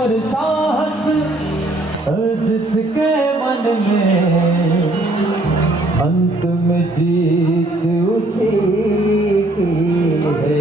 और साहस जिसके मन में अंत में जीत उसी की है।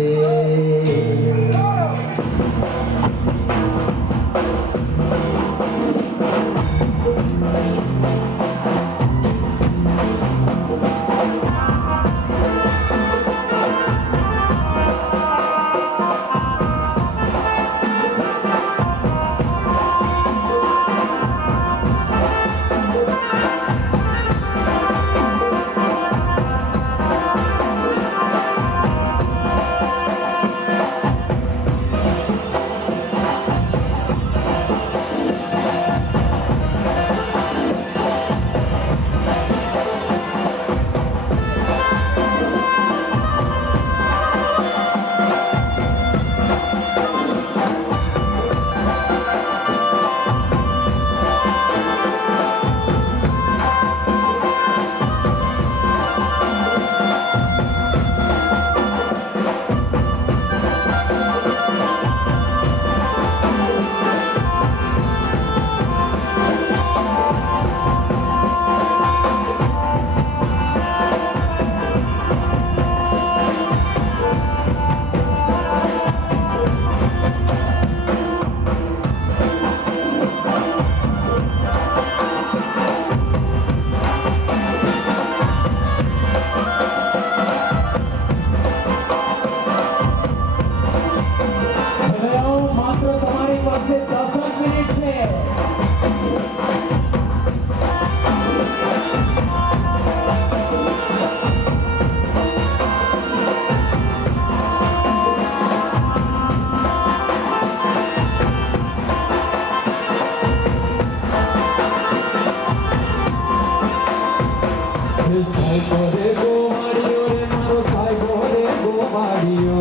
साइबोरे गो मारियो रे मारो साइबोरे गो मारियो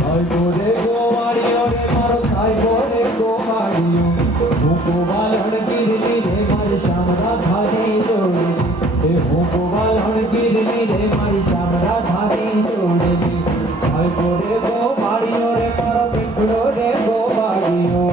साइबोरे गो मारियो रे मारो साइबोरे गो मारियो हुको बालहण गिरनी रे मारी श्यामरा धानी जोड़ी हुको बालहण गिरनी रे मारी श्यामरा धानी जोड़ी साइबोरे गो मारियो रे मारो पिंपड़ो रे गो मारियो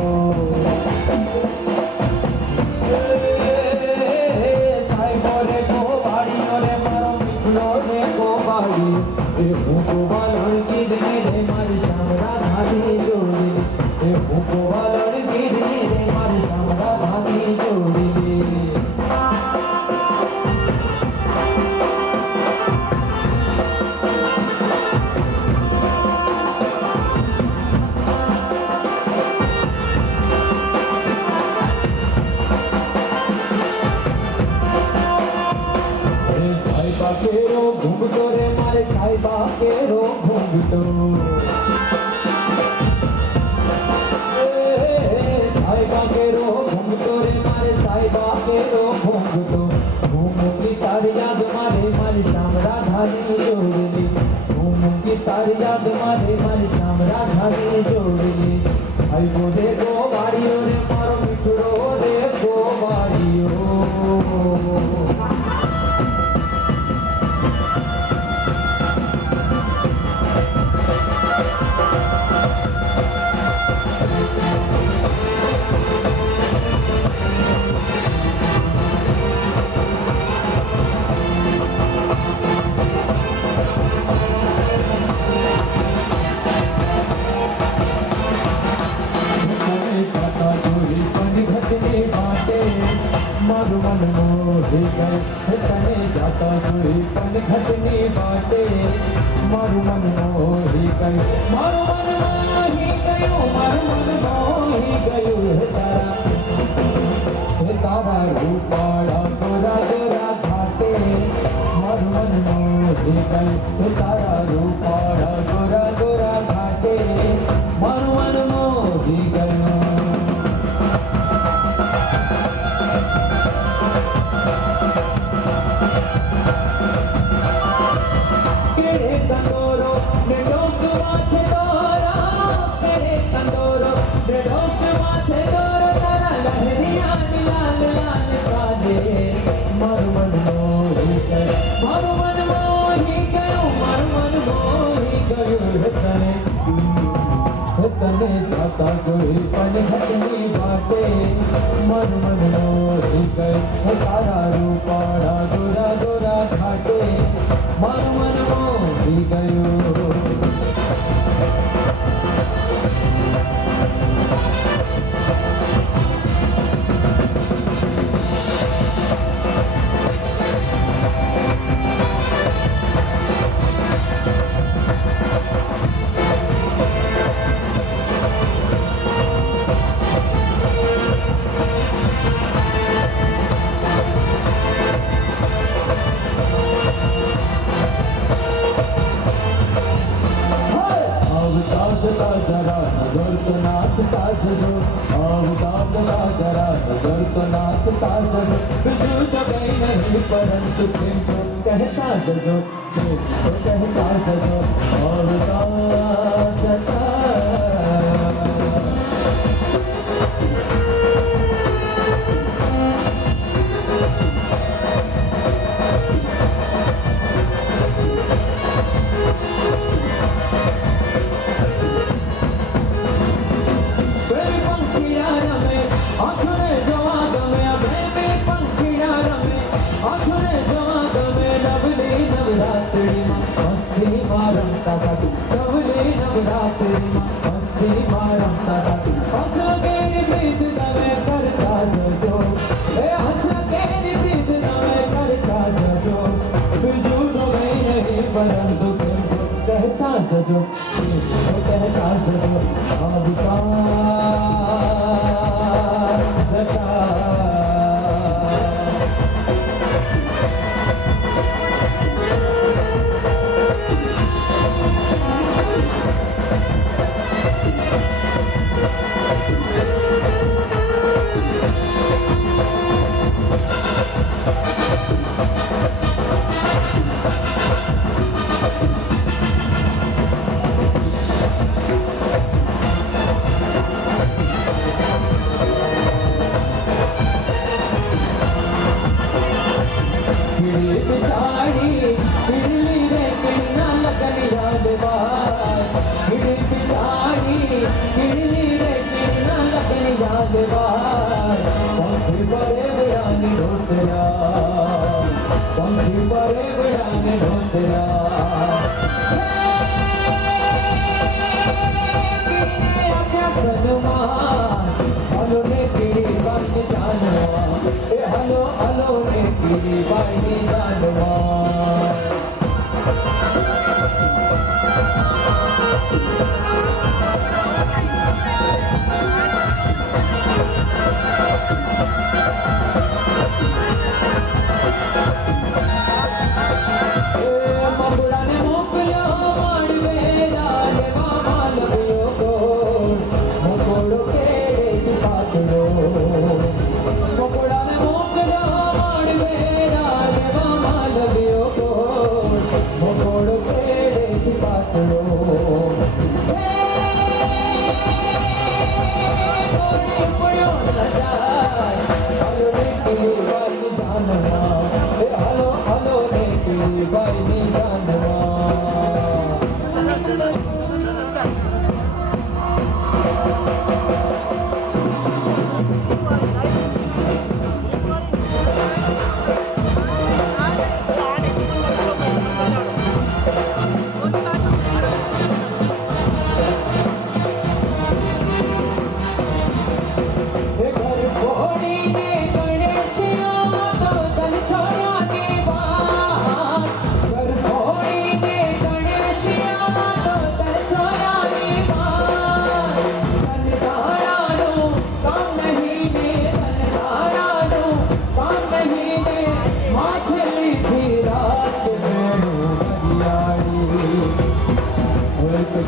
हुको बालहण गिरनी रे मारी श्यामरा धानी जोड़ी हुको बालहण गिरनी रे मारी श्यामरा धानी जोड़ी साहिबा केरो घूमतो रे मारे साहिबा केरो घूमतो साहिबा केरो घूमतो रे मारे साहिबा केरो घूमतो घूमूंगी तारी याद मारे मारी श्यामरा धानी जोड़ली घूमूंगी तारी याद मारे मारी श्यामरा धानी जोड़ली साहिबो रे गो बाड़ियो रे मारो मिठड़ो रे गो बाड़ियो मारू मन मोही गए तने जाता हुई पन घटनी बाटे मारू मन मोही गए मारू मन मोही गयो मारू मन मोही गयो तारा रूपाड़ा तोरा तोरा घाटे मारू मन मोही गए तारा रूपाड़ा तोरा तोरा घाटे मारू मन मोही गयो Manu manu mohi gayo, manu manu mohi gayo, ने जाता कोई पन घटनी बाटे मन मन मोही गए तारा रूपाड़ा गोरा गोरा घाटे मन मन मोही गयो जरा नजर तो नाचता जरो अवतार जरा नजर तो नाचता जरो बिजू तो गई नहीं परंतु प्रेम तो कहता जरो प्रेम तो कहता जरो अवतार जरा कहता जजो कहता जजो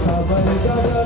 खबर